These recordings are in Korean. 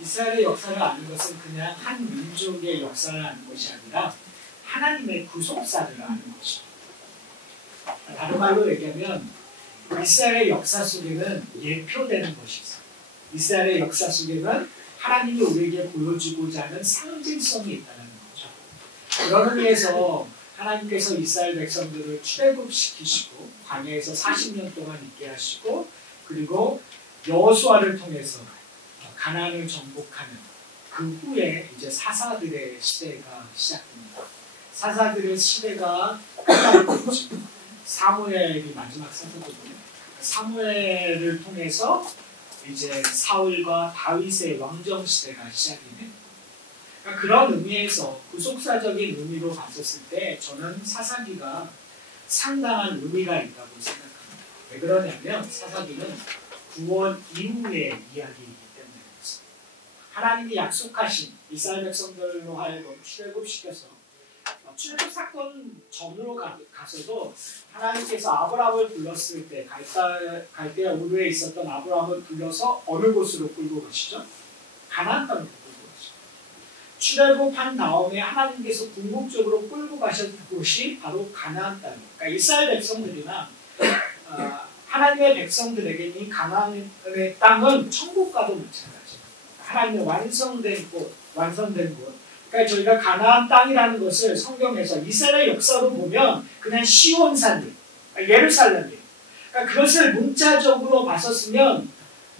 이스라엘의 역사를 아는 것은 그냥 한 민족의 역사를 아는 것이 아니라 하나님의 구속사를 아는 것입니다. 다른 말로 얘기하면 이스라엘의 역사 속에는 예표되는 것이 있어요. 이스라엘의 역사 속에는 하나님이 우리에게 보여주고자 하는 상징성이 있다는 거죠. 그런 의미에서 하나님께서 이스라엘 백성들을 출애굽시키시고 광야에서 40년 동안 있게 하시고 그리고 여호수아를 통해서 가나안을 정복하는 그 후에 이제 사사들의 시대가 시작됩니다. 사사들의 시대가 끝나고 사무엘이 마지막 사사거든요. 사무엘을 통해서 이제 사울과 다윗의 왕정 시대가 시작이 됩니다. 그러니까 그런 의미에서 구속사적인 의미로 봤었을 때 저는 사사기가 상당한 의미가 있다고 생각합니다. 왜 그러냐면 사사기는 구원 이후의 이야기이기 때문에 그렇습니다. 하나님이 약속하신 이스라엘 백성들로 하여금 출애굽시켜서 출애굽 사건 전으로 가서도 하나님께서 아브라함을 불렀을 때 갈대아 우르에 있었던 아브라함을 불러서 어느 곳으로 끌고 가시죠? 가나안 땅으로 끌고 가시죠. 출애굽한 다음에 하나님께서 궁극적으로 끌고 가셨던 곳이 바로 가나안 땅이에요. 그러니까 이스라엘 백성들이나 하나님의 백성들에게 이 가나안의 땅은 천국과도 마찬가지예요. 하나님의 완성된 곳. 그러니까 저희가 가나안 땅이라는 것을 성경에서 이스라엘 역사로 보면 그냥 시온산이에요. 예루살렘이에요. 그러니까 그것을 문자적으로 봤었으면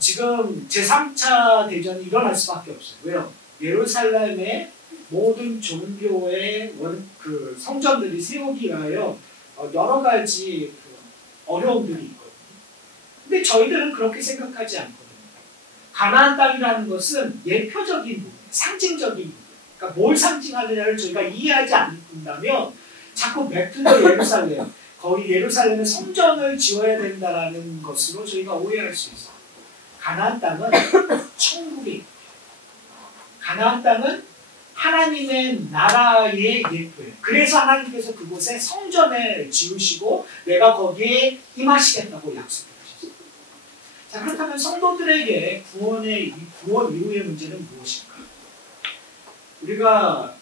지금 제3차 대전이 일어날 수밖에 없어요. 왜요? 예루살렘의 모든 종교의 그 성전들이 세우기 위하여 여러 가지 어려움들이 있거든요. 근데 저희들은 그렇게 생각하지 않거든요. 가나안 땅이라는 것은 예표적인 부분, 상징적인 부분. 그러니까 뭘 상징하느냐를 저희가 이해하지 않는다면 자꾸 백투더 예루살렘, 거의 예루살렘에 성전을 지어야 된다는 것으로 저희가 오해할 수 있어요. 가나안 땅은 천국이, 가나안 땅은 하나님의 나라의 예표예요. 그래서 하나님께서 그곳에 성전을 지으시고 내가 거기에 임하시겠다고 약속하셨어요. 자, 그렇다면 성도들에게 구원 이후의 문제는 무엇일까? 우리가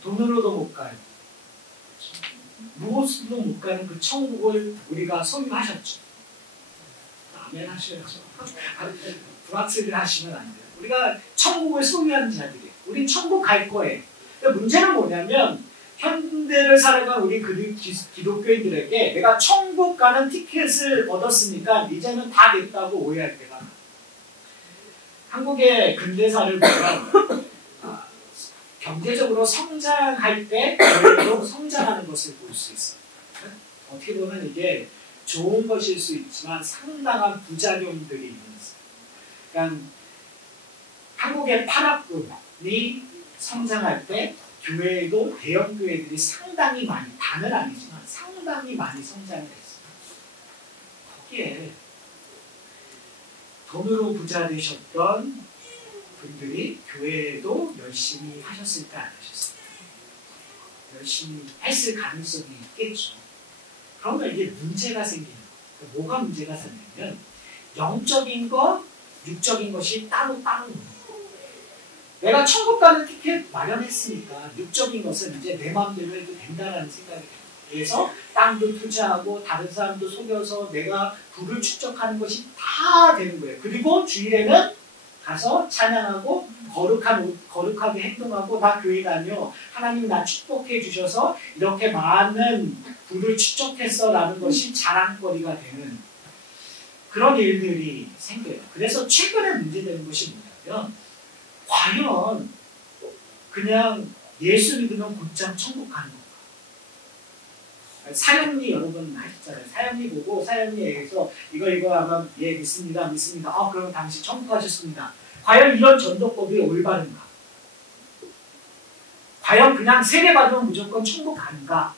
돈으로도 못 가요. 무엇으로도 못 가는 그 천국을 우리가 소유하셨죠. 아멘 하셔야죠. 불확실을 하시면 안 돼요. 우리가 천국을 소유하는 자들이에요. 우린 천국 갈 거예요. 근데 문제는 뭐냐면 현대를 살아간 우리 기독교인들에게 내가 천국 가는 티켓을 얻었으니까 이제는 다 됐다고 오해할 때가 많아요. 한국의 근대사를 보면 경제적으로 성장할 때 교회도 성장하는 것을 볼 수 있어요. 어떻게 보면 이게 좋은 것일 수 있지만 상당한 부작용들이 있는 거예요. 그러니까 한국의 파락군이 성장할 때 교회도 대형 교회들이 상당히 많이, 다는 아니지만 상당히 많이 성장을 했어요. 거기에 돈으로 부자 되셨던 분들이 교회도 열심히 하셨을까 안 하셨을까? 열심히 했을 가능성이 있겠죠. 그러면 이게 문제가 생기는 거예요. 뭐가 문제가 생기냐면 영적인 것, 육적인 것이 따로 내가 천국 가는 티켓 마련했으니까 육적인 것은 이제 내 마음대로 해도 된다는 생각이 들어요. 그래서 땅도 투자하고 다른 사람도 속여서 내가 부를 축적하는 것이 다 되는 거예요. 그리고 주일에는 가서 찬양하고 거룩하게 행동하고 나 교회 다녀. 하나님 나 축복해 주셔서 이렇게 많은 부를 축적했어 라는 것이 자랑거리가 되는 그런 일들이 생겨요. 그래서 최근에 문제되는 것이 뭐냐면 과연 그냥 예수 믿으면 곧장 천국 가는 건가? 사형리 여러분 하셨잖아요. 사형리 보고 사형리에서 이거 아마 예 믿습니다. 그러면 당시 천국 가셨습니다. 과연 이런 전도법이 올바른가? 과연 그냥 세례 받으면 무조건 천국 가는가?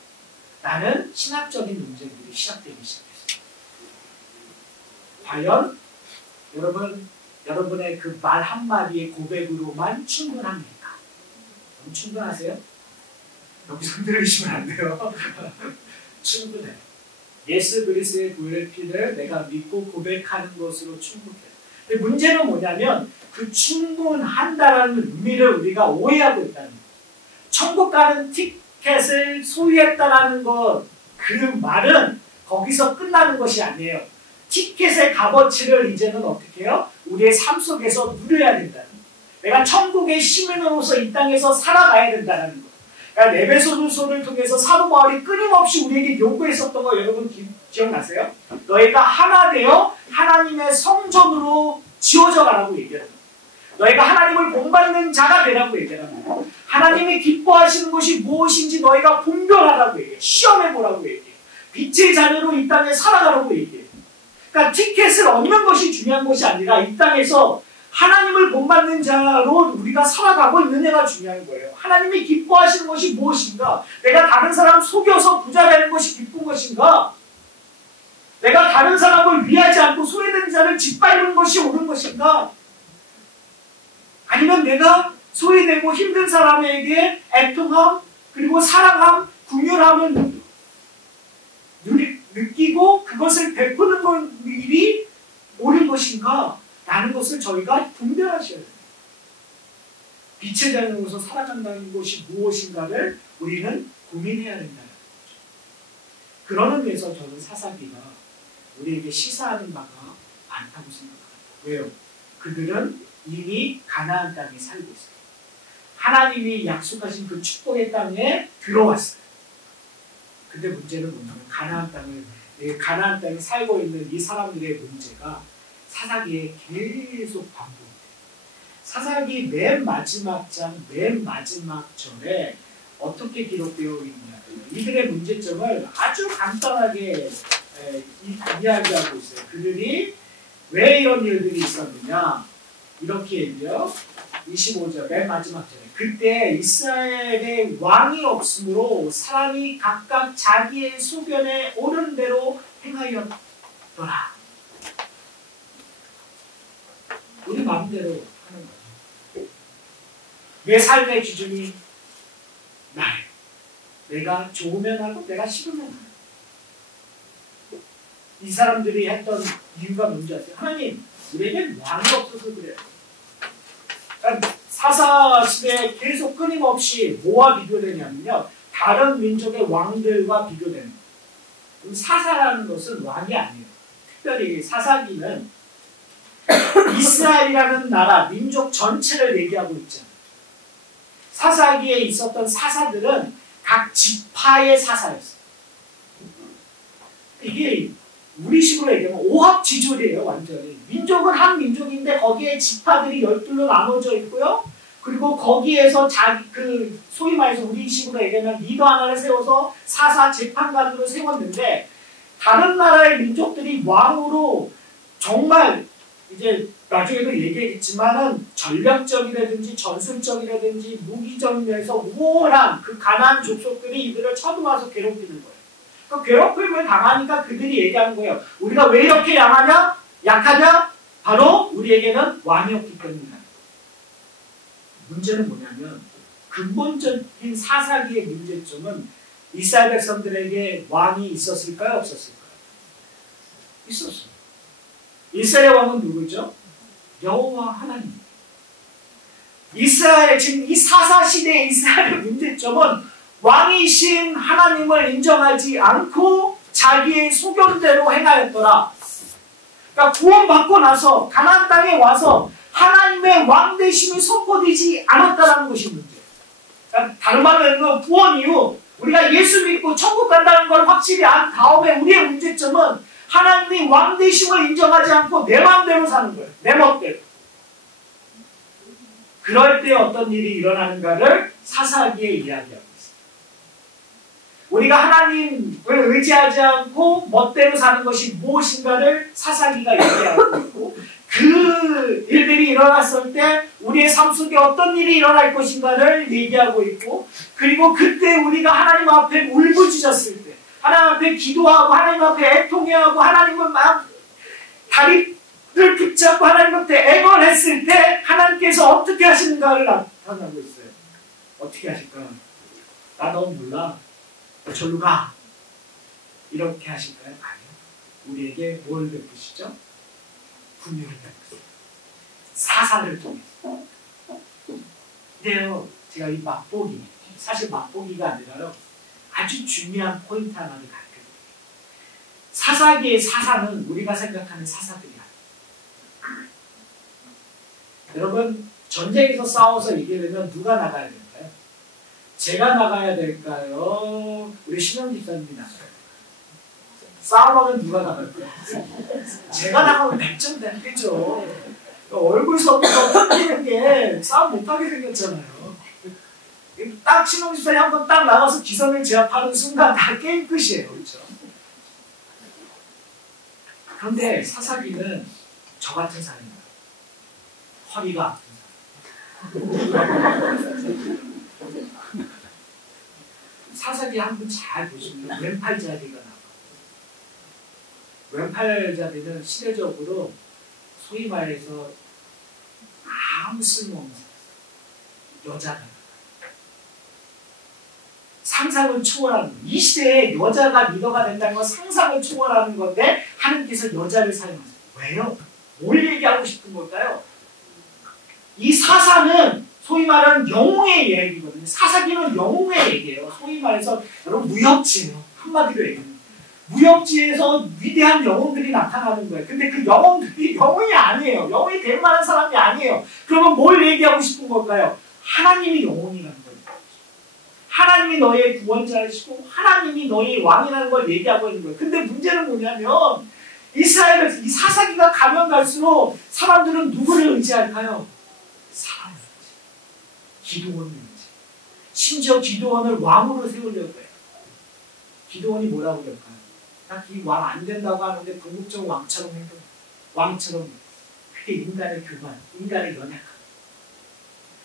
라는 신학적인 논쟁들이 시작되기 시작했어요. 과연 여러분의 그 말 한마디의 고백으로만 충분합니까? 그럼 충분하세요? 여기 손 들으시면 안 돼요. 충분해. 예수 그리스도의 보혈의 피를 내가 믿고 고백하는 것으로 충분해. 근데 문제는 뭐냐면 그 충분한다라는 의미를 우리가 오해하고 있다는 거예요. 천국 가는 티켓을 소유했다라는 것, 그 말은 거기서 끝나는 것이 아니에요. 티켓의 값어치를 이제는 어떻게 해요? 우리의 삶 속에서 누려야 된다는 거예요. 내가 천국의 시민으로서 이 땅에서 살아가야 된다는 거예요. 그러니까 에베소서를 통해서 사도 바울이 끊임없이 우리에게 요구했었던 거 여러분 기억나세요? 너희가 하나 되어 하나님의 성전으로 지어져 가라고 얘기합니다. 너희가 하나님을 본받는 자가 되라고 얘기합니다. 하나님이 기뻐하시는 것이 무엇인지 너희가 분별하라고 얘기해요. 시험해보라고 얘기해요. 빛의 자녀로 이 땅에 살아가라고 얘기해요. 그러니까 티켓을 얻는 것이 중요한 것이 아니라 이 땅에서 하나님을 본받는 자로 우리가 살아가고 있느냐가 중요한 거예요. 하나님이 기뻐하시는 것이 무엇인가? 내가 다른 사람 속여서 부자 되는 것이 기쁜 것인가? 내가 다른 사람을 위하지 않고 소외된 자를 짓밟는 것이 옳은 것인가? 아니면 내가 소외되고 힘든 사람에게 애통함, 그리고 사랑함, 궁휼함을 느끼고 그것을 베푸는 일이 옳은 것인가? 라는 것을 저희가 분별하셔야 돼요. 빛의 자녀로서 살아간다는 것이 무엇인가를 우리는 고민해야 된다는 거죠. 그런 의미에서 저는 사사기가 우리에게 시사하는 바가 많다고 생각합니다. 왜요? 그들은 이미 가나안 땅에 살고 있어요. 하나님이 약속하신 그 축복의 땅에 들어왔어요. 근데 문제는 뭐냐면 가나안 땅에 살고 있는 이 사람들의 문제가 사사기에 계속 반복돼요. 사사기 맨 마지막 장, 맨 마지막 절에 어떻게 기록되어 있느냐. 이들의 문제점을 아주 간단하게 이야기하고 있어요. 그들이 왜 이런 일들이 있었느냐. 이렇게 얘기해요. 25절 맨 마지막 절에 그때 이스라엘의 왕이 없으므로 사람이 각각 자기의 소견에 옳은 대로 행하였더라. 우리 마음대로 하는 거죠. 내 삶의 기준이 나예요. 내가 좋으면 하고 내가 싫으면 하고. 이 사람들이 했던 이유가 뭔지 아세요? 하나님, 우리에겐 왕이 없어서 그래요. 그러니까 사사 시대에 계속 끊임없이 뭐와 비교되냐면요. 다른 민족의 왕들과 비교되는 거예요. 사사라는 것은 왕이 아니에요. 특별히 사사기는 이스라엘이라는 나라, 민족 전체를 얘기하고 있잖아요. 사사기에 있었던 사사들은 각 지파의 사사였어요. 이게 우리식으로 얘기하면 오합지졸이에요. 완전히. 민족은 한 민족인데 거기에 지파들이 12로 나눠져 있고요. 그리고 거기에서 소위 말해서 우리식으로 얘기하면 리더 하나를 세워서 사사 재판관으로 세웠는데 다른 나라의 민족들이 왕으로 정말 이제 나중에도 얘기했지만은 전략적이라든지 전술적이라든지 무기적에서 우월한 그 가나안 족속들이 이들을 쳐들어와서 괴롭히는 거예요. 그 괴롭힘을 당하니까 그들이 얘기하는 거예요. 우리가 왜 이렇게 약하냐? 바로 우리에게는 왕이 없기 때문이다. 문제는 뭐냐면 근본적인 사사기의 문제점은 이스라엘 백성들에게 왕이 있었을까요? 없었을까요? 있었어요. 이스라엘 왕은 누구죠? 여호와 하나님. 지금 이 사사시대의 이스라엘의 문제점은 왕이신 하나님을 인정하지 않고 자기의 소견대로 행하였더라. 그러니까 구원받고 나서 가나안 땅에 와서 하나님의 왕 되심이 선포되지 않았다는 것이 문제예요. 그러니까 다른 말로 구원 이후 우리가 예수 믿고 천국 간다는 걸 확실히 안 다음에 우리의 문제점은 하나님이 왕 되심을 인정하지 않고 내 마음대로 사는 거예요. 내 멋대로. 그럴 때 어떤 일이 일어나는가를 사사기에 이야기하고 있습니다. 우리가 하나님을 의지하지 않고 멋대로 사는 것이 무엇인가를 사사기가 얘기하고 있고 그 일들이 일어났을 때 우리의 삶 속에 어떤 일이 일어날 것인가를 얘기하고 있고 그리고 그때 우리가 하나님 앞에 울부짖었을 때 하나님 앞에 기도하고 하나님 앞에 애통해하고 하나님을 막 다리를 붙잡고 하나님 앞에 애걸했을 때 하나님께서 어떻게 하시는가를 나타나고 있어요. 어떻게 하실까? 나 넌 몰라. 절로 가. 이렇게 하실까요? 아니요. 우리에게 뭘 베푸시죠? 분유를 베푸세요. 사사를 통해서. 근데요, 제가 이 맛보기, 사실 맛보기가 아니라요, 아주 중요한 포인트 하나를 가르쳐드려요. 사사기의 사사는 우리가 생각하는 사사들이 아니에요. 여러분, 전쟁에서 싸워서 이기려면 누가 나가야 될까요? 제가 나가야 될까요? 우리 신영 집사님이 나가야 될까요? 싸움하면 누가 나갈까요? 제가 나가면 100점 되겠죠. 얼굴 속에서 던지는 게 싸움 못하게 생겼잖아요. 딱 신영 집사님 한번 딱 나가서 기선을 제압하는 순간 다 게임 끝이에요. 그렇죠? 그런데 사사기는 저 같은 사람입니다. 허리가 아픈 사사기 한 번 잘 보시면 왼팔자리가 나와요. 왼팔자리는 시대적으로 소위 말해서 아무 쓸모없는 여자다. 상상을 초월하는, 이 시대에 여자가 리더가 된다는 건 상상을 초월하는 건데 하나님께서 여자를 사용하세요. 왜요? 뭘 얘기하고 싶은 걸까요? 이 사사는 소위 말하는 영웅의 얘기거든요. 사사기는 영웅의 얘기예요. 소위 말해서 여러분 무협지예요. 한마디로 얘기해요. 무협지에서 위대한 영웅들이 나타나는 거예요. 근데 그 영웅들이 영웅이 아니에요. 영웅이 될 만한 사람이 아니에요. 그러면 뭘 얘기하고 싶은 걸까요? 하나님이 영웅이라는 거예요. 하나님이 너의 구원자이시고 하나님이 너의 왕이라는 걸 얘기하고 있는 거예요. 근데 문제는 뭐냐면 이스라엘에서 이 사사기가 가면 갈수록 사람들은 누구를 의지할까요? 사람을 의지. 기드온을 의지. 심지어 기드온을 왕으로 세우려고 해요. 기드온이 뭐라고 그럴까요? 이 왕 안 된다고 하는데 궁극적 왕처럼 해도 왕처럼 그게 인간의 교만, 인간의 연약함.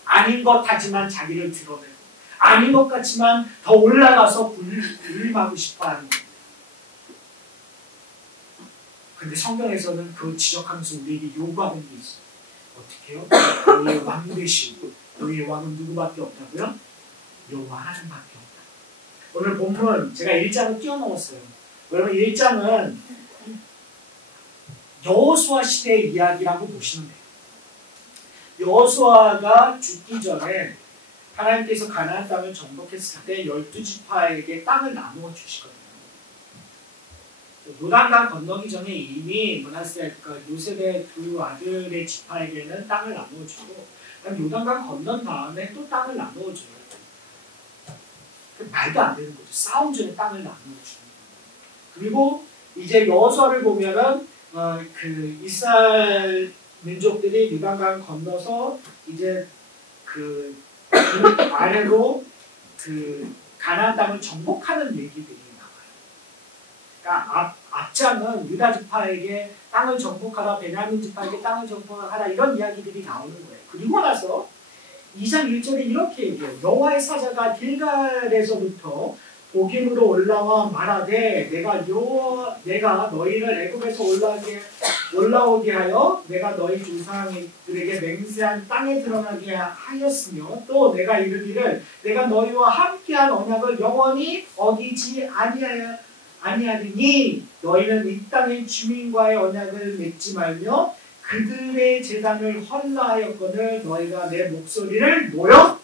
아닌 것 하지만 자기를 드러내고 아닌 것 같지만 더 올라가서 군림하고 싶어하는 거예요. 근데 성경에서는 그 지적하면서 우리에게 요구하는 게 있어요. 어떻게 해요? 너희의 왕 되시고 너희의 왕은 누구밖에 없다고요? 여호와 하나님밖에 없다. 오늘 본문 제가 1장을 띄워놓았어요. 여러분 1장은 여호수아 시대의 이야기라고 보시면 돼요. 여호수아가 죽기 전에 하나님께서 가나안 땅을 정복했을 때 12지파에게 땅을 나누어 주시거든요. 요단강 건너기 전에 이미 요셉의 두 아들의 지파에게는 땅을 나누어 주고 요단강 건넌 다음에 또 땅을 나누어 줘요. 말도 안 되는 거죠. 싸움 전에 땅을 나누어 주는. 그리고 이제 여호수아를 보면은 그 이스라엘 민족들이 요단강 건너서 이제 그 아래로 그 가나안 땅을 정복하는 얘기들이 나와요. 그러니까 앞장은 유다 지파에게 땅을 정복하라, 베냐민 지파에게 땅을 정복하라 이런 이야기들이 나오는 거예요. 그리고 나서 2장 1절에 이렇게 얘기해요. 여호와의 사자가 길갈에서부터 복임으로 올라와 말하되 내가 너희를 애굽에서 올라오게 하여 내가 너희 조상들에게 맹세한 땅에 들어가게 하였으며 또 내가 이르기를 내가 너희와 함께한 언약을 영원히 어기지 아니하리니 너희는 이 땅의 주민과의 언약을 맺지 말며 그들의 제단을 헐라하였거늘 너희가 내 목소리를 뭐요?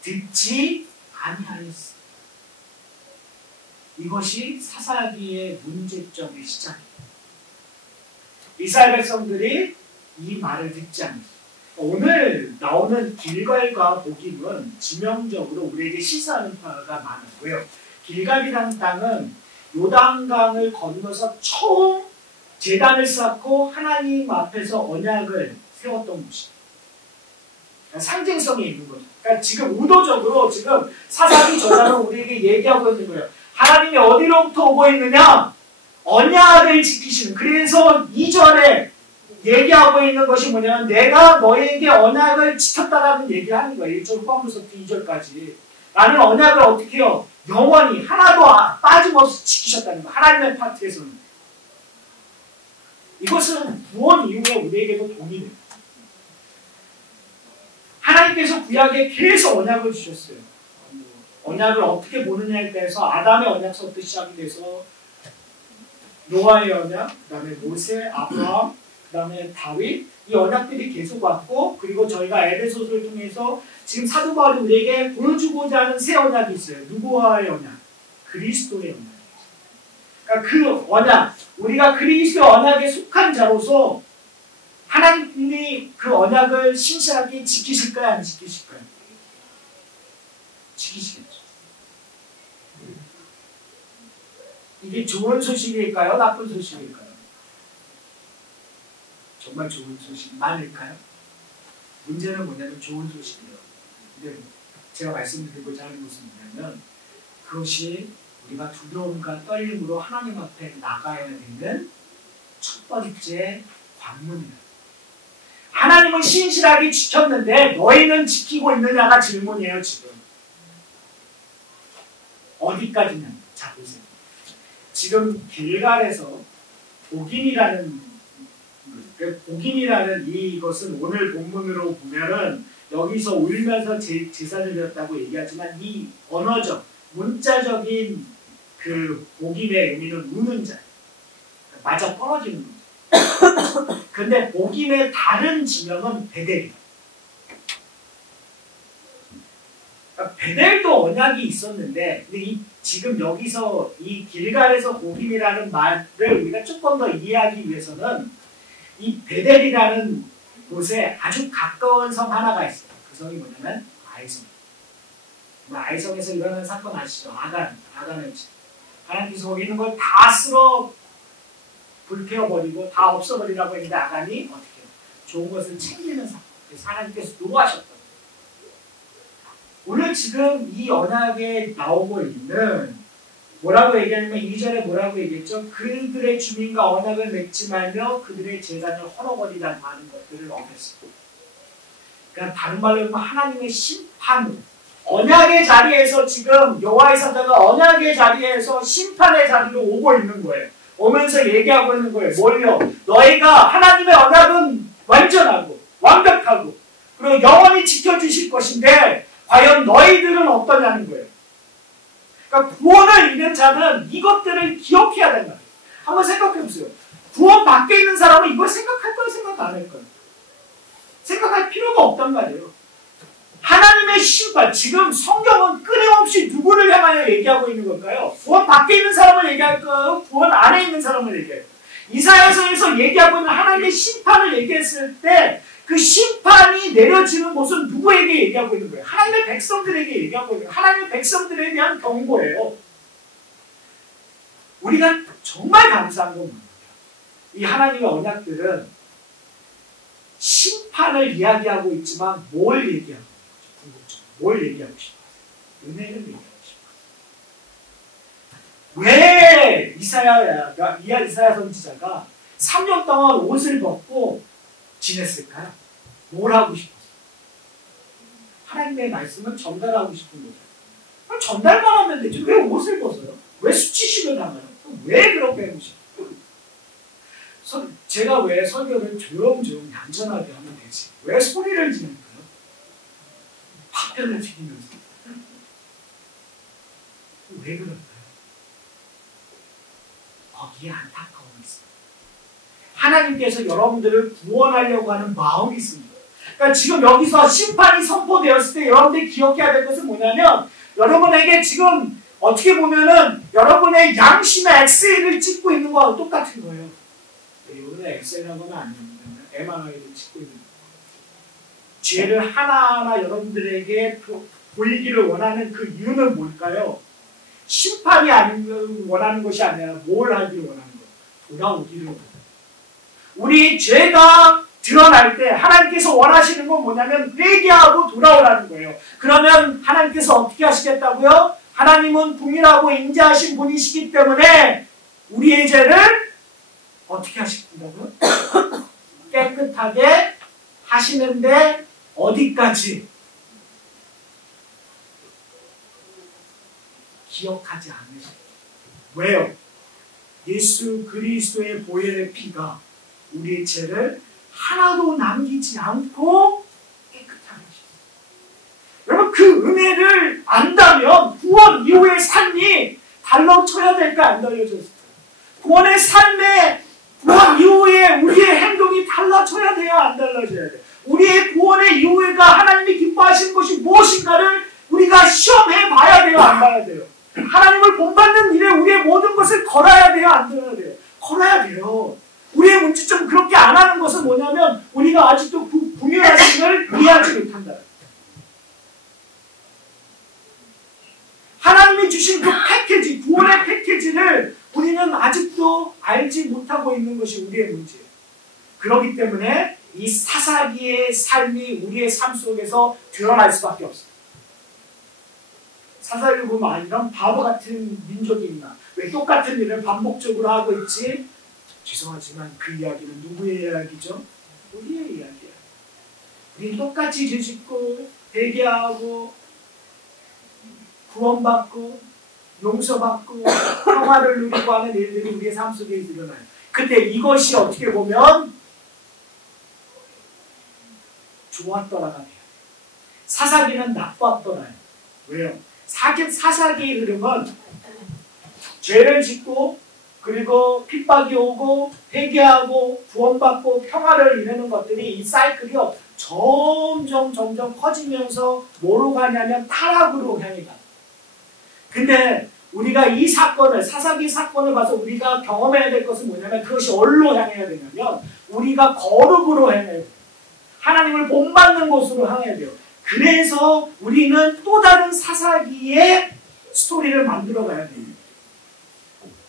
듣지 아니하였으니 이것이 사사기의 문제점의 시작입니다. 이스라엘 백성들이 이 말을 듣지 않습니다. 오늘 나오는 길갈과 복임은 지명적으로 우리에게 시사하는 바가 많았고요. 길갈이라는 땅은 요단강을 건너서 처음 제단을 쌓고 하나님 앞에서 언약을 세웠던 곳입니다. 상징성이 있는 거죠. 그러니까 지금 의도적으로 지금 사사기 저자는 우리에게 얘기하고 있는 거예요. 하나님이 어디로부터 오고 있느냐? 언약을 지키시는. 그래서 2절에 얘기하고 있는 것이 뭐냐면 내가 너에게 언약을 지켰다라는 얘기를 하는 거예요. 1절 후반부부터 2절까지. 나는 언약을 어떻게 해요? 영원히 하나도 빠짐없이 지키셨다는 거예요. 하나님의 파트에서는. 이것은 구원 이후에 우리에게도 동의돼요. 하나님께서 구약에 계속 언약을 주셨어요. 언약을 어떻게 보느냐에 대해서 아담의 언약서부터 시작이 돼서 노아의 언약, 그 다음에 모세, 아브라함, 그 다음에 다윗, 이 언약들이 계속 왔고, 그리고 저희가 에베소서를 통해서 지금 사도 바울이 우리에게 보여주고자 하는 새 언약이 있어요. 누구와의 언약? 그리스도의 언약. 그러니까 그 언약, 우리가 그리스도의 언약에 속한 자로서 하나님이 그 언약을 신실하게 지키실까요? 안 지키실까요? 지키시겠죠. 이게 좋은 소식일까요? 나쁜 소식일까요? 정말 좋은 소식만일까요? 문제는 뭐냐면 좋은 소식이에요. 근데 제가 말씀드리고자 하는 것은 뭐냐면 그것이 우리가 두려움과 떨림으로 하나님 앞에 나가야 되는 첫 번째 관문이에요. 하나님은 신실하게 지켰는데 너희는 지키고 있느냐가 질문이에요. 지금 어디까지냐? 자 보세요. 지금 길갈에서 복임이라는 이것은 오늘 본문으로 보면은 여기서 울면서 제사를 드렸다고 얘기하지만 이 언어적 문자적인 그 복임의 의미는 우는 자, 맞아 떨어지는 거죠. 근데 복임의 다른 지명은 베델이에요. 그러니까 베델도 언약이 있었는데, 근데 지금 여기서 이 길갈에서 복임이라는 말을 우리가 조금 더 이해하기 위해서는 이 베델이라는 곳에 아주 가까운 성 하나가 있어요. 그 성이 뭐냐면 아이성. 아이성에서 일어난 사건 아시죠? 아간의 집. 하나님께서 거기 있는 걸 다 쓸어 불태워버리고 다 없애버리라고 했는데 아간이 어떻게 해요? 좋은 것을 챙기는 사건. 그래서 하나님께서 노하셨다. 오늘 지금 이 언약에 나오고 있는 뭐라고 얘기하냐면 2절에 뭐라고 얘기했죠? 그들의 주민과 언약을 맺지 말며 그들의 재단을 헐어버리라는 많은 것들을 어겼습니다. 그러니까 다른 말로 하면 하나님의 심판으로 언약의 자리에서 지금 여호와의 사자가 언약의 자리에서 심판의 자리로 오고 있는 거예요. 오면서 얘기하고 있는 거예요. 뭘요? 너희가 하나님의 언약은 완전하고 완벽하고 그리고 영원히 지켜주실 것인데 과연 너희들은 어떠냐는 거예요. 그러니까 구원을 잃은 자는 이것들을 기억해야 된다. 한번 생각해 보세요. 구원 밖에 있는 사람은 이걸 생각할 거예요? 생각 안 할 거예요? 생각할 필요가 없단 말이에요. 하나님의 심판, 지금 성경은 끊임없이 누구를 향하여 얘기하고 있는 걸까요? 구원 밖에 있는 사람을 얘기할까요? 구원 안에 있는 사람을 얘기할까요? 이사야서에서 얘기하고 있는 하나님의 심판을 얘기했을 때 그 심판이 내려지는 곳은 누구에게 얘기하고 있는 거예요? 하나님의 백성들에게 얘기하고 있는 거예요. 하나님의 백성들에 대한 경고예요. 우리가 정말 감사한 건 뭐예요? 이 하나님의 언약들은 심판을 이야기하고 있지만 뭘 얘기하고 있는 거죠? 뭘 얘기하고 싶어요? 은혜를 얘기하고 싶어요. 왜 이사야 선지자가 3년 동안 옷을 벗고 지냈을까요? 뭘 하고 싶었어요? 하나님의 말씀을 전달하고 싶은 거죠. 그럼 전달만 하면 되지. 왜 옷을 벗어요? 왜 수치심을 당해요? 왜 그렇게 하고 싶어요? 제가 왜 설교를 조용조용 얌전하게 하면 되지? 왜 소리를 지를까요? 파편을 튀기면서. 왜 그럴까요? 거기에 안타까움이 있어요. 하나님께서 여러분들을 구원하려고 하는 마음이 있습니다. 그러니까 지금 여기서 심판이 선포되었을 때 여러분들이 기억해야 될 것은 뭐냐면 여러분에게 지금 어떻게 보면은 여러분의 양심의 엑셀을 찍고 있는 거와 똑같은 거예요. 이거는 엑셀이라는 건 아닙니다. MRI를 찍고 있는 거예요. 죄를 하나하나 여러분들에게 보이기를 원하는 그 이유는 뭘까요? 심판이 원하는 것이 아니라 뭘 하기를 원하는 거예요? 돌아오기를 원하는 거예요. 우리 죄가 드러날 때 하나님께서 원하시는 건 뭐냐면 회개하고 돌아오라는 거예요. 그러면 하나님께서 어떻게 하시겠다고요? 하나님은 동일하고 인자하신 분이시기 때문에 우리의 죄를 어떻게 하시겠다고요? 깨끗하게 하시는데 어디까지? 기억하지 않으시죠. 왜요? 예수 그리스도의 보혈의 피가 우리의 죄를 하나도 남기지 않고 깨끗하게 하십니다. 여러분 그 은혜를 안다면 구원 이후의 삶이 달라쳐야 될까 안 달라졌을까요? 구원의 삶에 구원 이후에 우리의 행동이 돼요? 안 달라져야 돼요? 우리의 구원의 이유가 하나님이 기뻐하시는 것이 무엇인가를 우리가 시험해 봐야 돼요? 안 봐야 돼요? 하나님을 본받는 일에 우리의 모든 것을 걸어야 돼요? 안 걸어야 돼요? 걸어야 돼요. 우리의 문제점 그렇게 안 하는 것은 뭐냐면 우리가 아직도 그 분별하심을 이해하지 못한다. 하나님이 주신 그 패키지, 구원의 패키지를 우리는 아직도 알지 못하고 있는 것이 우리의 문제예요. 그렇기 때문에 이 사사기의 삶이 우리의 삶 속에서 드러날 수밖에 없어요. 사사기를 보면 이런 바보 같은 민족이 있나? 왜 똑같은 일을 반복적으로 하고 있지? 죄송하지만 그 이야기는 누구의 이야기죠? 우리의 이야기야. 우리 똑같이 죄짓고 회개하고 구원받고 용서받고 평화를 누리고 하는 일들이 우리의 삶 속에 일어나요. 근데 이것이 어떻게 보면 좋았더라가 돼요. 사사기는 나빴더라요. 왜요? 사사기의 흐름은 죄를 짓고 그리고 핍박이 오고 회개하고 구원받고 평화를 이루는 것들이 이 사이클이요 점점 커지면서 뭐로 가냐면 타락으로 향해 가요. 근데 우리가 이 사건을 사사기 사건을 봐서 우리가 경험해야 될 것은 뭐냐면 그것이 어디로 향해야 되냐면 우리가 거룩으로 향해야 돼요. 하나님을 본받는 곳으로 향해야 돼요. 그래서 우리는 또 다른 사사기의 스토리를 만들어 가야 됩니다.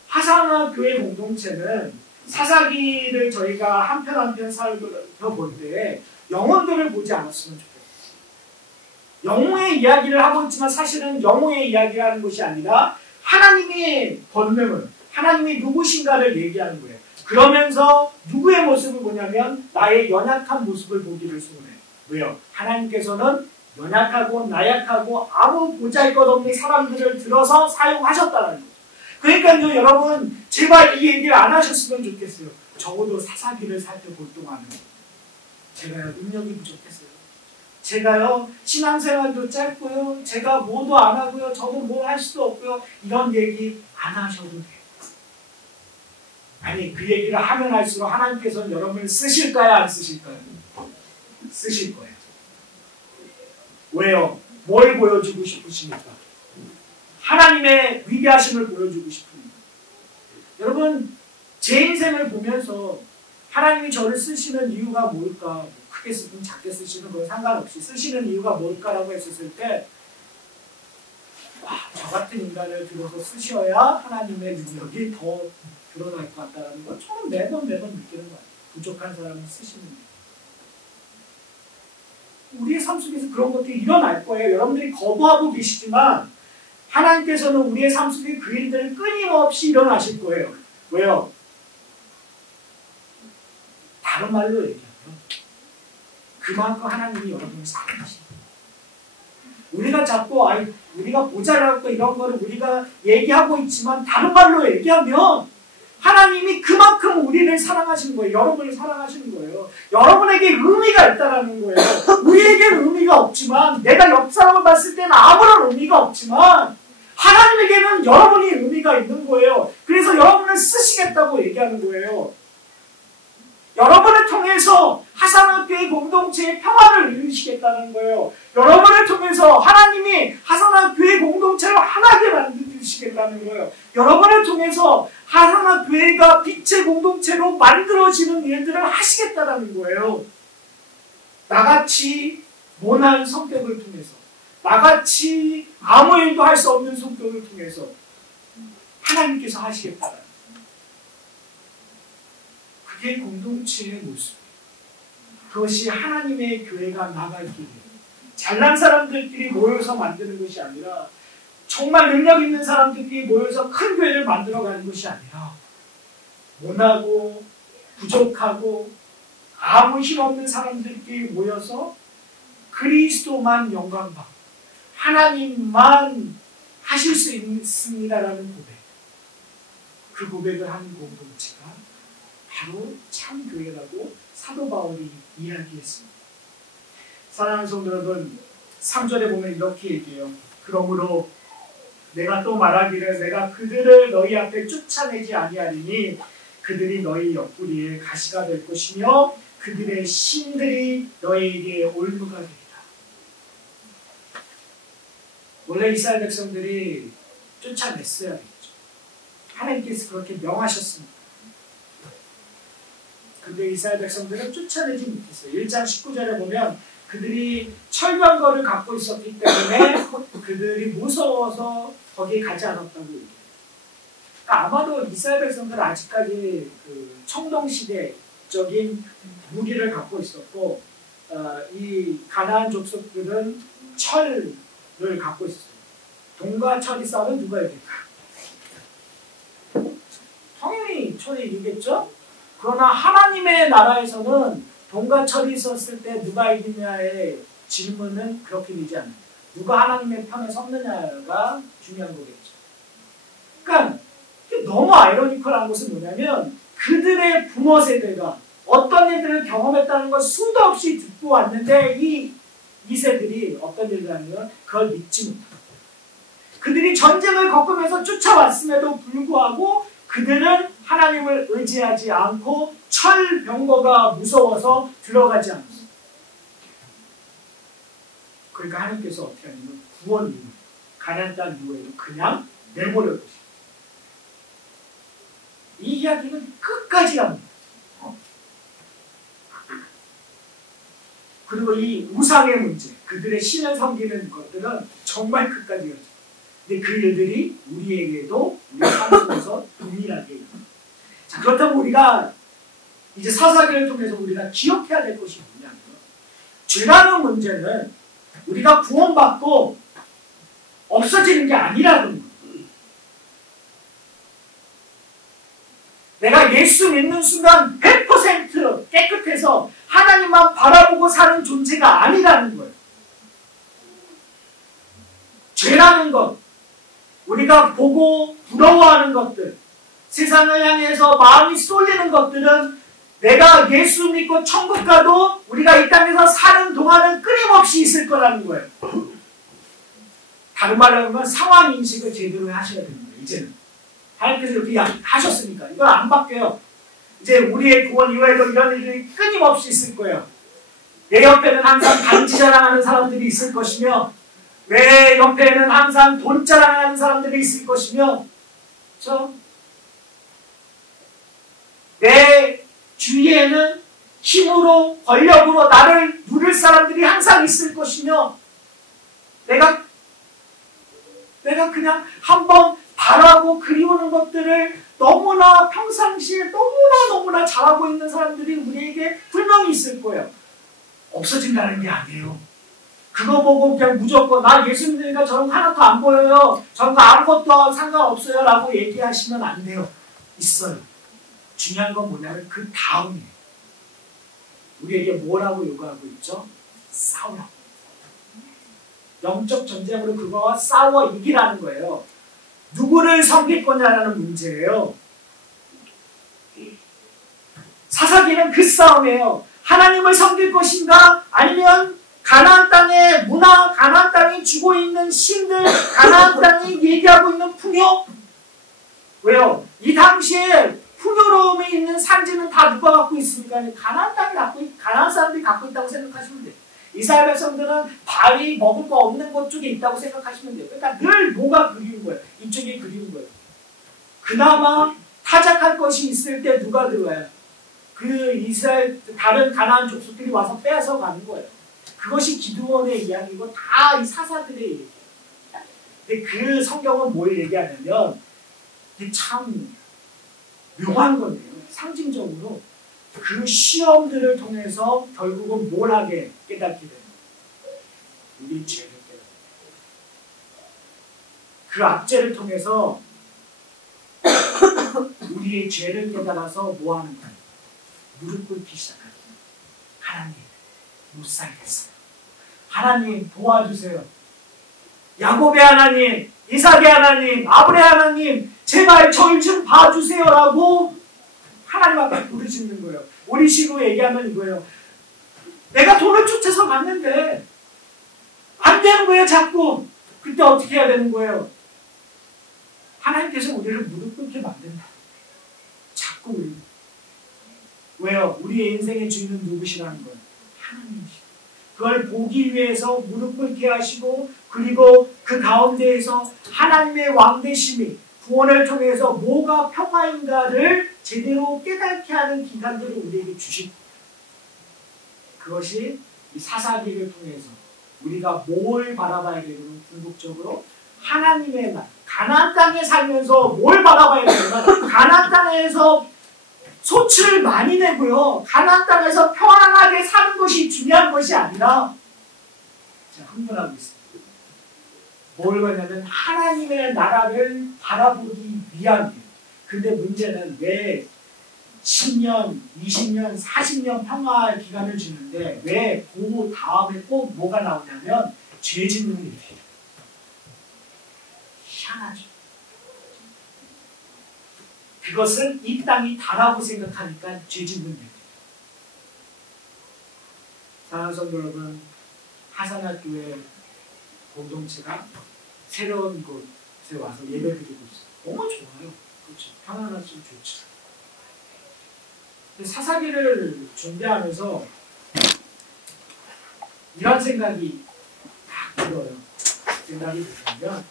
하상아 교회 공동체는 사사기를 저희가 한 편 한 편 살펴볼 때 영혼들을 보지 않았으면 좋겠어요. 영웅의 이야기를 하고 있지만 사실은 영웅의 이야기라는 것이 아니라 하나님의 권능을, 하나님이 누구신가를 얘기하는 거예요. 그러면서 누구의 모습을 보냐면 나의 연약한 모습을 보기를 소원해요. 왜요? 하나님께서는 연약하고 나약하고 아무 보잘것없는 사람들을 들어서 사용하셨다는 거예요. 그러니까요 여러분 제발 이 얘기를 안 하셨으면 좋겠어요. 적어도 사사기를 살펴볼 동안은 제가요 능력이 부족했어요. 제가요 신앙생활도 짧고요. 제가 뭐도 안 하고요. 저는 뭘 할 수도 없고요. 이런 얘기 안 하셔도 돼요. 아니 그 얘기를 하면 할수록 하나님께서는 여러분을 쓰실까요? 안 쓰실까요? 쓰실 거예요. 왜요? 뭘 보여주고 싶으십니까? 하나님의 위대하심을 보여주고 싶습니다. 여러분 제 인생을 보면서 하나님이 저를 쓰시는 이유가 뭘까? 크게 쓰든 작게 쓰시는 거에 상관없이 쓰시는 이유가 뭘까라고 했었을 때 저 같은 인간을 들어서 쓰셔야 하나님의 능력이 더 드러날 것 같다는 걸 저는 매번 느끼는 거예요. 부족한 사람을 쓰시는 거예요. 우리의 삶 속에서 그런 것들이 일어날 거예요. 여러분들이 거부하고 계시지만 하나님께서는 우리의 삶 속에 그 일들을 끊임없이 일어나실 거예요. 왜요? 다른 말로 얘기하면 그만큼 하나님이 여러분을 사랑하십니다. 우리가 자꾸 우리가 모자라고 이런 거를 우리가 얘기하고 있지만 다른 말로 얘기하면 하나님이 그만큼 우리를 사랑하시는 거예요. 여러분을 사랑하시는 거예요. 여러분에게 의미가 있다는 거예요. 우리에게는 의미가 없지만 내가 옆 사람을 봤을 때는 아무런 의미가 없지만 하나님에게는 여러분이 의미가 있는 거예요. 그래서 여러분을 쓰시겠다고 얘기하는 거예요. 여러분을 통해서 하산학교의 공동체의 평화를 이루시겠다는 거예요. 여러분을 통해서 하나님이 하산학교의 공동체를 하나게 만드시겠다는 거예요. 여러분을 통해서 하산학교회가 빛의 공동체로 만들어지는 일들을 하시겠다는 거예요. 나같이 모난 성격을 통해서 나같이 아무 일도 할 수 없는 성격을 통해서 하나님께서 하시겠다는 거예요. 그게 공동체의 모습. 그것이 하나님의 교회가 나갈 길이에요. 잘난 사람들끼리 모여서 만드는 것이 아니라 정말 능력 있는 사람들끼리 모여서 큰 교회를 만들어가는 것이 아니라 모나고 부족하고 아무 힘없는 사람들끼리 모여서 그리스도만 영광받고 하나님만 하실 수 있습니다라는 고백. 그 고백을 하는 공동체가 바로 참 교회라고 사도 바울이 이야기했습니다. 사랑하는 성도 여러분, 3절에 보면 이렇게 얘기해요. 그러므로 내가 또 말하기를 내가 그들을 너희 앞에 쫓아내지 아니하리니 그들이 너희 옆구리에 가시가 될 것이며 그들의 신들이 너희에게 올무가 되리라. 원래 이스라엘 백성들이 쫓아냈어야겠죠. 하나님께서 그렇게 명하셨습니다. 근데 이스라엘 백성들은 쫓아내지 못했어요. 1장 19절에 보면 그들이 철병거를 갖고 있었기 때문에 그들이 무서워서 거기에 가지 않았다고 얘기해요. 그러니까 아마도 이스라엘 백성들은 아직까지 그 청동시대적인 무기를 갖고 있었고 이 가나안 족속들은 철을 갖고 있었어요. 동과 철이 싸우면 누가 이길까? 당연히 철이 이기겠죠? 그러나 하나님의 나라에서는 동과 철이 있었을 때 누가 이기냐의 질문은 그렇게 되지 않아요. 누가 하나님의 편에 섰느냐가 중요한 거겠죠. 그러니까 너무 아이러니컬한 것은 뭐냐면 그들의 부모 세대가 어떤 일들을 경험했다는 걸 수도 없이 듣고 왔는데 이 세들이 어떤 일을 하면 그걸 믿지 못합니다. 그들이 전쟁을 겪으면서 쫓아왔음에도 불구하고 그들은 하나님을 의지하지 않고 철병거가 무서워서 들어가지 않았어요. 그러니까 하나님께서 어떻게 하냐면 구원 이후 가나안 땅 이후에도 그냥 내버려 두세요. 이 이야기는 끝까지 갑니다. 그리고 이 우상의 문제, 그들의 신을 섬기는 것들은 정말 끝까지 가죠. 근데 그 일들이 우리에게도 우리 삶 속에서 동일하게 있습니다. 자, 그렇다면 우리가 이제 사사기를 통해서 우리가 기억해야 될 것이 뭐냐면 죄라는 문제는 우리가 구원받고 없어지는 게 아니라는 거예요. 내가 예수 믿는 순간 100% 깨끗해서 하나님만 바라보고 사는 존재가 아니라는 거예요. 죄라는 것, 우리가 보고 부러워하는 것들, 세상을 향해서 마음이 쏠리는 것들은 내가 예수 믿고 천국 가도 우리가 이 땅에서 사는 동안은 끊임없이 있을 거라는 거예요. 다른 말로 하면 상황 인식을 제대로 하셔야 됩니다. 이제는. 하나님께서 이렇게 하셨으니까 이건 안 바뀌어요. 이제 우리의 구원 이후에도 이런 일들이 끊임없이 있을 거예요. 내 옆에는 항상 단지 자랑하는 사람들이 있을 것이며 내 옆에는 항상 돈 자랑하는 사람들이 있을 것이며 그렇죠? 내 주위에는 힘으로 권력으로 나를 누릴 사람들이 항상 있을 것이며 내가 그냥 한번 바라고 그리우는 것들을 너무나 평상시에 너무나 잘하고 있는 사람들이 우리에게 분명히 있을 거예요. 없어진다는 게 아니에요. 그거 보고 그냥 무조건 나 예수 믿으니까 저런 거 하나도 안 보여요. 저런 거 아무것도 상관없어요 라고 얘기하시면 안 돼요. 있어요. 중요한 건 뭐냐면 그 다음이에요. 우리에게 뭐라고 요구하고 있죠? 싸우라고. 영적 전쟁으로 그거와 싸워 이기라는 거예요. 누구를 섬길 거냐라는 문제예요. 사사기는 그 싸움이에요. 하나님을 섬길 것인가? 아니면 가나안 땅의 문화, 가나안 땅이 주고 있는 신들, 가나안 땅이 얘기하고 있는 풍요? 왜요? 이 당시에 풍요로움이 있는 산지는 다 누가 갖고 있습니까? 가나안 사람들이 갖고 있다고 생각하시면 돼요. 이스라엘 백성들은 바위 먹을 거 없는 곳 쪽에 있다고 생각하시면 돼요. 그러니까 늘 뭐가 그리운 거예요? 이쪽이 그리운 거예요. 그나마 타작할 것이 있을 때 누가 들어와요? 그 이스라엘 다른 가나안 족속들이 와서 빼앗아 가는 거예요. 그것이 기드온의 이야기고 다 이 사사들의 얘기예요. 근데 그 성경은 뭘 얘기하냐면 이게 참 묘한 건데요. 상징적으로 그 시험들을 통해서 결국은 뭘 하게 깨닫게 되는 거예요. 우리 죄를 깨닫게 돼요. 그 압제를 통해서 우리의 죄를 깨달아서 뭐 하는 거예요? 무릎 꿇기 시작하는 거예요. 하나님 못 살겠어요. 하나님 도와주세요. 야곱의 하나님, 이삭의 하나님, 아브라함의 하나님 제발 저를 좀 봐주세요라고 하나님 앞에 부르짖는 거예요. 우리 식으로 얘기하면 이거예요. 내가 돈을 쫓아서 갔는데 안 되는 거예요. 자꾸. 그때 어떻게 해야 되는 거예요? 하나님께서 우리를 무릎 꿇게 만든다. 자꾸 우리 왜요? 우리의 인생의 주인은 누구시라는 거예요? 하나님이시죠. 그걸 보기 위해서 무릎 꿇게 하시고 그리고 그 가운데에서 하나님의 왕되심이 구원을 통해서 뭐가 평화인가를 제대로 깨닫게 하는 기간들을 우리에게 주시고 그것이 이 사사기를 통해서 우리가 뭘 바라봐야 되는 궁극적으로 하나님의 날 가나안 땅에 살면서 뭘 바라봐야 되는가 가나안 땅에서 소출을 많이 내고요. 가나안 땅에서 편안하게 사는 것이 중요한 것이 아니라 제가 흥분하고 있습니다. 뭘 거냐면 하나님의 나라를 바라보기 위함이에요. 근데 문제는 왜 10년, 20년, 40년 평화 기간을 주는데 왜 그 다음에 꼭 뭐가 나오냐면 죄 짓는 일이에요. 희한하죠. 그것은 이 땅이 다라고 생각하니까 죄 짓는 일이에요. 사랑하는 성도 여러분, 하산학교회 공동체가 새로운 곳에 와서 예배드리고 있어요. 너무 좋아요. 그렇죠. 편안하시고 좋죠. 사사기를 준비하면서 이런 생각이 딱 들어요. 생각이 들면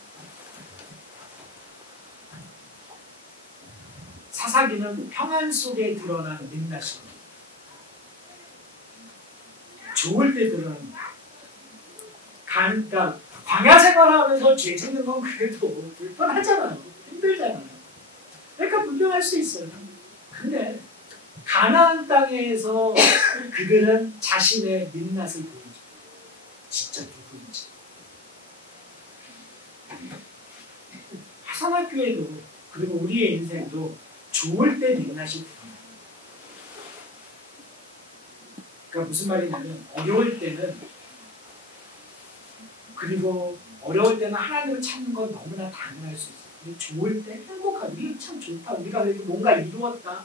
사사기는 평안 속에 드러나는 민낯입니다. 좋을 때 드러나는 그러니까 광야 생활하면서 죄 짓는 건 그래도 불편하잖아요. 힘들잖아요. 그러니까 불편할 수 있어요. 근데 가나안 땅에서 그들은 자신의 민낯을 보여줘. 진짜 누구인지. 하산학교에도 그리고 우리의 인생도 좋을 때 민낯이 드러나요. 그러니까 무슨 말이냐면 어려울 때는 그리고 어려울 때는 하나님을 찾는 건 너무나 당연할 수 있어요. 근데 좋을 때 행복하고 이게 참 좋다. 우리가 뭔가 이루었다.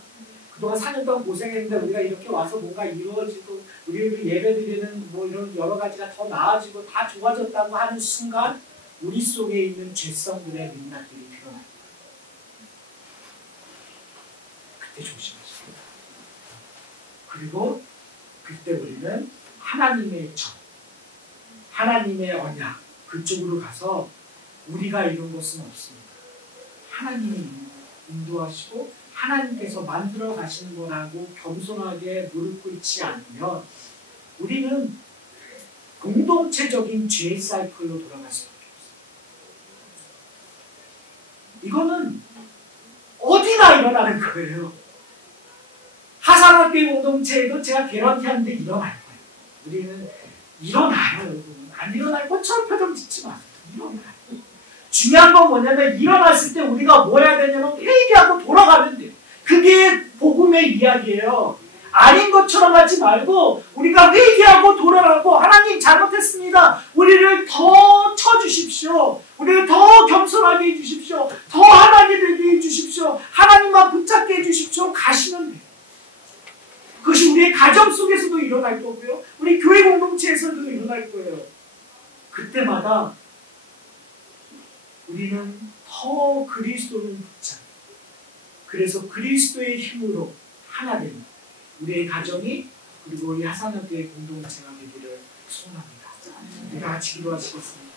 그동안 4년 동안 고생했는데 우리가 이렇게 와서 뭔가 이루어지고 우리 예배드리는 뭐 이런 여러 가지가 더 나아지고 다 좋아졌다고 하는 순간 우리 속에 있는 죄성들의 민낯들이 드러나요. 그때 조심하시고 그리고 그때 우리는 하나님의 정 하나님의 언약 그쪽으로 가서 우리가 이룬 것은 없습니다. 하나님이 인도하시고 하나님께서 만들어 가시는 거라고 겸손하게 무릎 꿇지 않으면 우리는 공동체적인 죄 사이클로 돌아갈 수밖에 없어요. 이거는 어디나 일어나는 거예요. 하산학교 공동체에도 제가 개런티하는데 일어날 거예요. 우리는 일어나요, 여러분. 안 일어날 것처럼 표정 짓지 마세요. 일어나요. 중요한 건 뭐냐면 일어났을 때 우리가 뭐 해야 되냐면 회개하고 돌아가면 돼요. 그게 복음의 이야기예요. 아닌 것처럼 하지 말고 우리가 회개하고 돌아가고 하나님 잘못했습니다. 우리를 더 쳐주십시오. 우리를 더 겸손하게 해주십시오. 더 하나님 되게 해주십시오. 하나님만 붙잡게 해주십시오. 가시면 돼요. 그것이 우리의 가정 속에서도 일어날 거고요. 우리 교회 공동체에서도 일어날 거예요. 그때마다 우리는 더 그리스도를 붙잡고 그래서 그리스도의 힘으로 하나 되는 우리의 가정이 그리고 우리 하산학교의 공동체가 되기를 소원합니다. 우리 같이 기도하시겠습니다.